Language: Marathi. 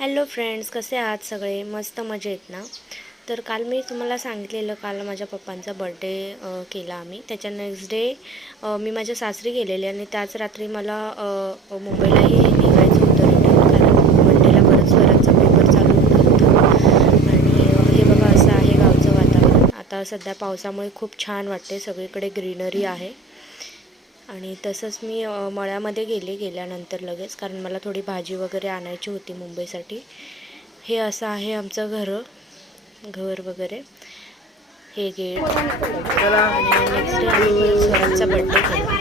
हॅलो फ्रेंड्स, कसे आहात सगळे? मस्त मजेत ना? तर काल मी तुम्हाला सांगितलेलं, काल माझ्या पप्पांचा बड्डे केला आम्ही. त्याच्या नेक्स्ट डे मी माझ्या सासरी गेलेले आणि त्याच रात्री मला मुंबईलाही निघायचं होतं रिटर्न, कारण मंडेला परत स्वराजचा पेपर चालू होणार होता. आणि हे बघा, असं आहे गावचं वातावरण. आता सध्या पावसामुळे खूप छान वाटते, सगळीकडे ग्रीनरी आहे. आणि तसंच मी मळ्यामध्ये गेल्यानंतर लगेच, कारण मला थोडी भाजी वगैरे आणायची होती मुंबईसाठी. हे असं आहे आमचं घर वगैरे, हे गेट. आणि नेक्स्ट डे आम्ही परत स्वराजचा बड्डे केला.